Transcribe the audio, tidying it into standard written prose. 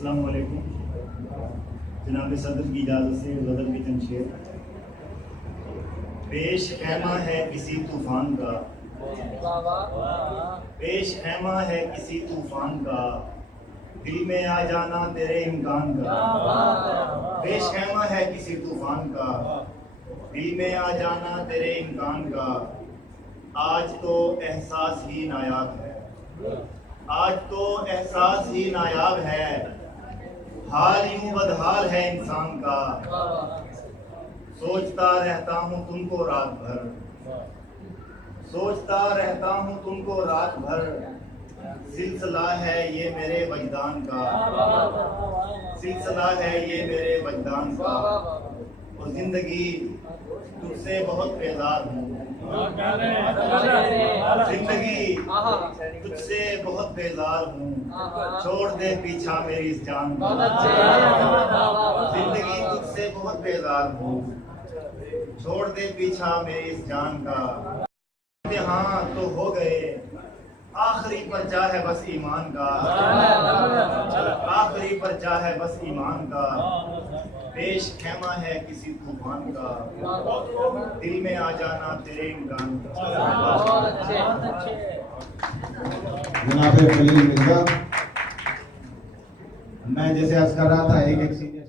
अस्सलाम वालेकुम। जनाब सदर की इजाज़त से गज़ल की चंद शेर। पेश खैमा है किसी तूफान का, पेश खैमा है किसी तूफान का, दिल में आ जाना तेरे इम्कान का। पेश खैमा है किसी तूफान का, दिल में आ जाना तेरे इम्कान का। आज तो एहसास ही नायाब है, आज तो एहसास ही नायाब है, हाल यूं बदहाल है इंसान का। सोचता रहता हूँ तुमको रात भर, सोचता रहता हूँ तुमको रात भर, सिलसिला है ये मेरे वजदान का, सिलसिला है ये मेरे वजदान का। और जिंदगी तुझसे बहुत बेजार हूँ, जिंदगी तुझसे बहुत बेजार हूँ, छोड़ दे पीछा मेरी इस जान का। जिंदगी तुझसे बहुत बेजार हूँ, छोड़ दे पीछा मेरी इस जान का। हाँ तो हो गए, आखिरी पर्चा है बस ईमान का, आखिरी पर्चा है बस ईमान का। पेश खैमा है किसी तूफान का, दिल में आ जाना तेरे इम्कान का। जनाब खलील मिर्जा, मैं जैसे अर्ज कर रहा था एक एक